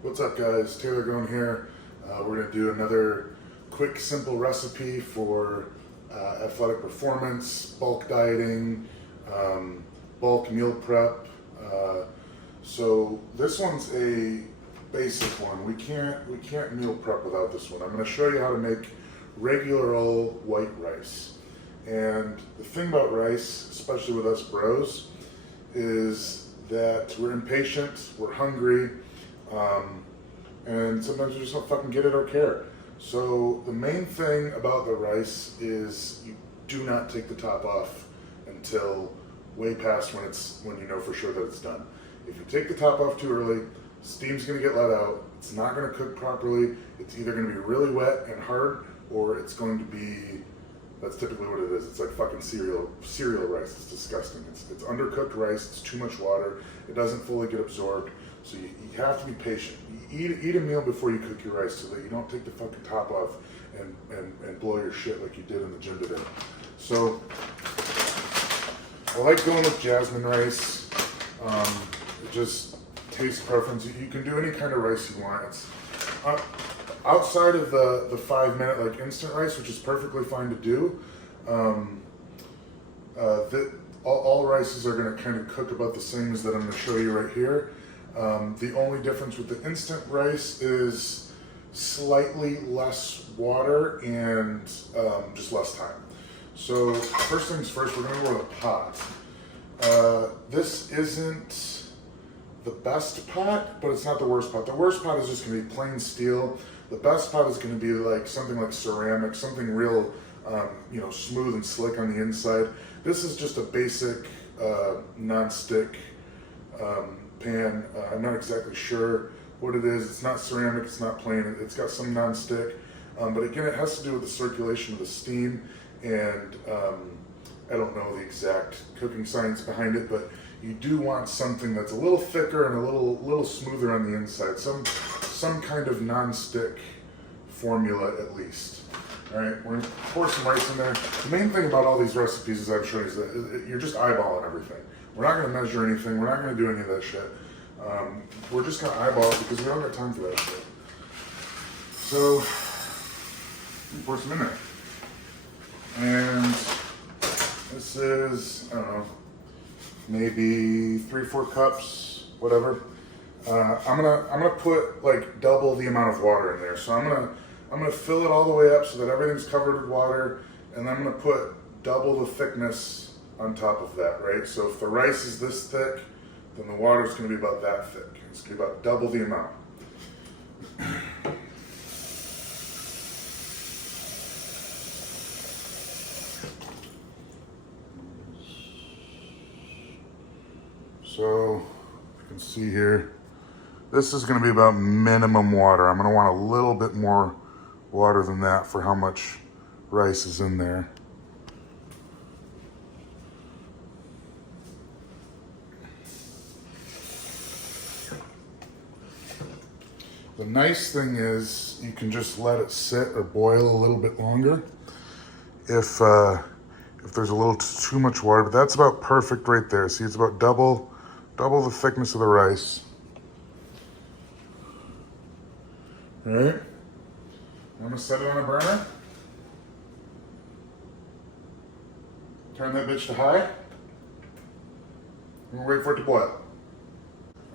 What's up, guys? Taylor going here. We're going to do another quick, simple recipe for athletic performance, bulk dieting, bulk meal prep. So this one's a basic one. We can't meal prep without this one. I'm going to show you how to make regular old white rice. And the thing about rice, especially with us bros, is that we're impatient, we're hungry, and sometimes we just don't fucking get it or care. So the main thing about the rice is you do not take the top off until way past when you know for sure that it's done. If you take the top off too early, steam's gonna get let out, it's not gonna cook properly, it's either gonna be really wet and hard, or it's going to be, that's typically what it is. It's like fucking cereal rice. It's disgusting. It's undercooked rice. It's too much water. It doesn't fully get absorbed. So you have to be patient. You eat a meal before you cook your rice so that you don't take the fucking top off and blow your shit like you did in the gym today. So I like going with jasmine rice. It just taste preference. You can do any kind of rice you want. It's, outside of the 5-minute like instant rice, which is perfectly fine to do, all rices are going to kind of cook about the same as that I'm going to show you right here. The only difference with the instant rice is slightly less water and just less time. So first things first, we're going to go with a pot. This isn't the best pot, but it's not the worst pot. The worst pot is just going to be plain steel. The best pot is going to be like something like ceramic, something real, smooth and slick on the inside. This is just a basic non-stick pan. I'm not exactly sure what it is. It's not ceramic, it's not plain. It's got some non-stick, but again, it has to do with the circulation of the steam, and I don't know the exact cooking science behind it, but you do want something that's a little thicker and a little smoother on the inside. Some kind of non-stick formula at least. All right, we're gonna pour some rice in there. The main thing about all these recipes, as I've shown you, is that you're just eyeballing everything. We're not gonna measure anything. We're not gonna do any of that shit. We're just gonna eyeball it because we don't got time for that shit. So, pour some in there. And this is, I don't know, maybe 3-4 cups, whatever. I'm gonna put like double the amount of water in there. So I'm gonna fill it all the way up so that everything's covered with water, and I'm gonna put double the thickness on top of that, right? So if the rice is this thick, then the water is gonna be about that thick. It's gonna be about double the amount. So you can see here, this is going to be about minimum water. I'm going to want a little bit more water than that for how much rice is in there. The nice thing is you can just let it sit or boil a little bit longer if there's a little too much water, but that's about perfect right there. See, it's about double the thickness of the rice. All right, I'm gonna set it on a burner. Turn that bitch to high. And we'll wait for it to boil.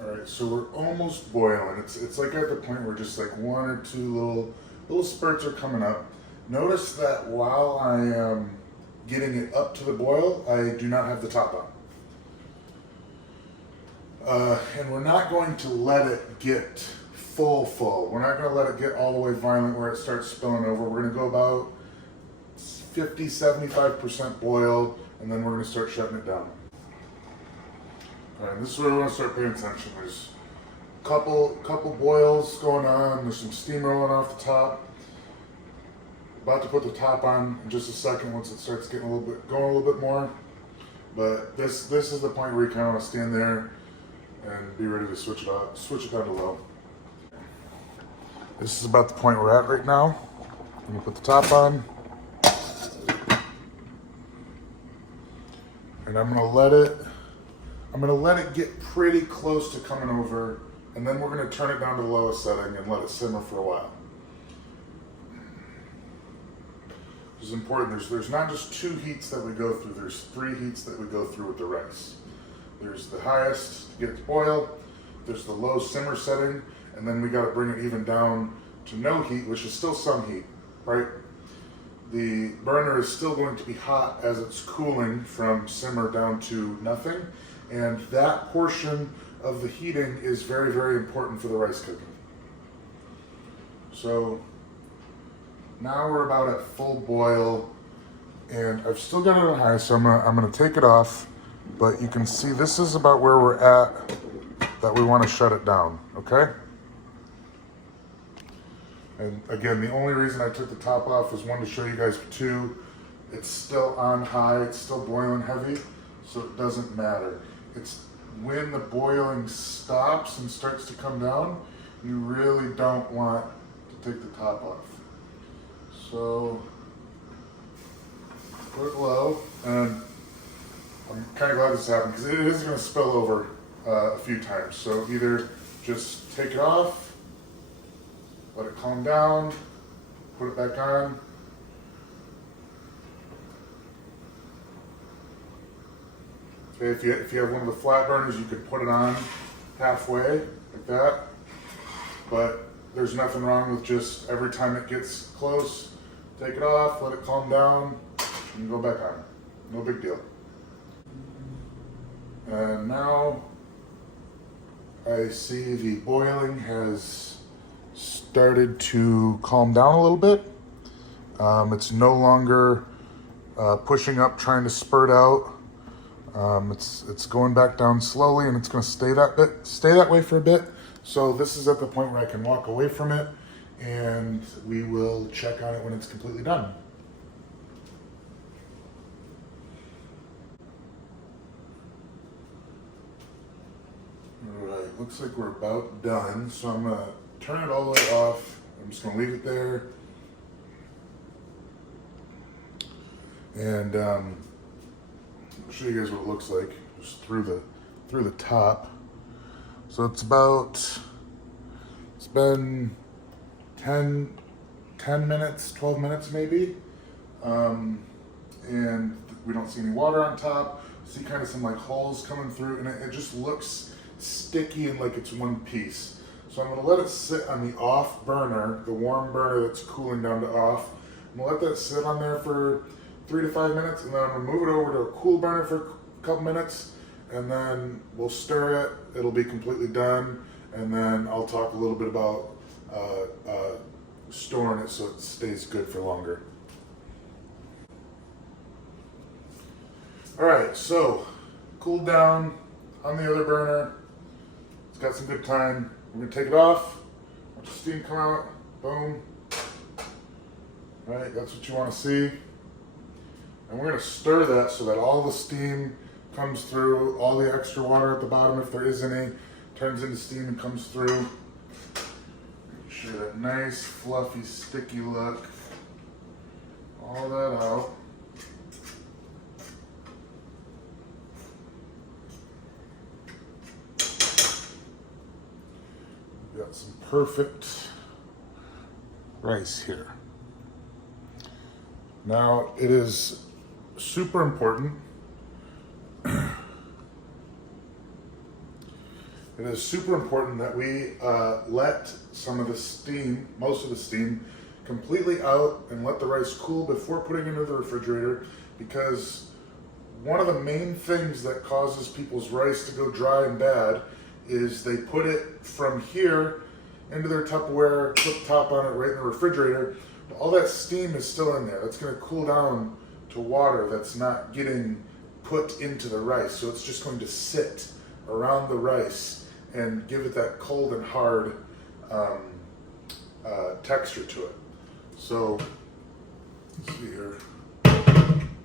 All right, so we're almost boiling. It's like at the point where just like 1 or 2 little spurts are coming up. Notice that while I am getting it up to the boil, I do not have the top on. And we're not going to let it get full. We're not going to let it get all the way violent where it starts spilling over. We're going to go about 50-75% boil, and then we're going to start shutting it down. All right, this is where we want to start paying attention. There's a couple boils going on. There's some steam rolling off the top. About to put the top on in just a second once it starts getting going a little bit more. But this is the point where you kind of want to stand there and be ready to switch it down to low. This is about the point we're at right now. I'm gonna put the top on, and I'm gonna let it get pretty close to coming over and then we're going to turn it down to the lowest setting and let it simmer for a while. This is important. There's not just 2 heats that we go through, there's 3 heats that we go through with the rice. There's the highest to get it to boil, there's the low simmer setting, and then we got to bring it even down to no heat, which is still some heat, right? The burner is still going to be hot as it's cooling from simmer down to nothing, and that portion of the heating is very, very important for the rice cooking. So now we're about at full boil, and I've still got it on high, so I'm gonna take it off, but you can see this is about where we're at that we want to shut it down, okay? And again, the only reason I took the top off was 1, to show you guys, 2, it's still on high, it's still boiling heavy, so it doesn't matter. It's when the boiling stops and starts to come down, you really don't want to take the top off. So, put it low, and I'm kind of glad this happened because it is going to spill over a few times. So either just take it off, let it calm down, put it back on. Okay, if you have one of the flat burners, you could put it on halfway like that. But there's nothing wrong with just every time it gets close, take it off, let it calm down, and go back on. No big deal. And now I see the boiling has started to calm down a little bit. It's no longer pushing up, trying to spurt out. It's going back down slowly, and it's going to stay that way for a bit. So this is at the point where I can walk away from it, and we will check on it when it's completely done. Alright, looks like we're about done, so I'm going to turn it all the way off. I'm just going to leave it there. And I'll show you guys what it looks like just through the top. So it's been 10 minutes, 12 minutes maybe. And we don't see any water on top. See kind of some like holes coming through, and it just looks sticky and like it's one piece. So I'm gonna let it sit on the off burner, the warm burner that's cooling down to off. I'm gonna let that sit on there for 3 to 5 minutes, and then I'm gonna move it over to a cool burner for a couple minutes, and then we'll stir it. It'll be completely done, and then I'll talk a little bit about storing it so it stays good for longer. All right, so cooled down on the other burner. It's got some good time. We're gonna take it off. Watch the steam come out. Boom. All right, that's what you want to see. And we're gonna stir that so that all the steam comes through, all the extra water at the bottom, if there is any, turns into steam and comes through. Make sure that nice, fluffy, sticky look. All that out. We've got some perfect rice here. Now, it is super important. It is super important that we let some of the steam, most of the steam, completely out and let the rice cool before putting it into the refrigerator, because one of the main things that causes people's rice to go dry and bad is they put it from here into their Tupperware, put the top on it right in the refrigerator. All that steam is still in there. That's going to cool down to water that's not getting put into the rice. So it's just going to sit around the rice and give it that cold and hard texture to it. So, let's see here.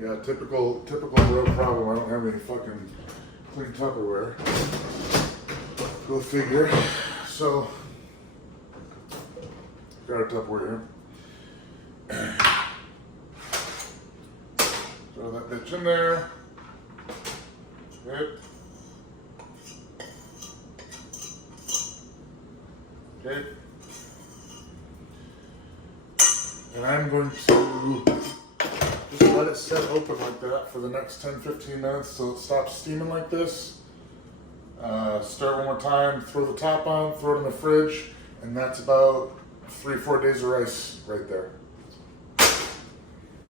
Yeah, typical real problem. I don't have any fucking clean Tupperware. Go figure. So, got our Tupperware here. Throw that bitch in there. Okay. Okay. And I'm going to just let it sit open like that for the next 10-15 minutes till it stops steaming like this. Stir one more time, throw the top on, throw it in the fridge, and that's about 3-4 days of rice right there.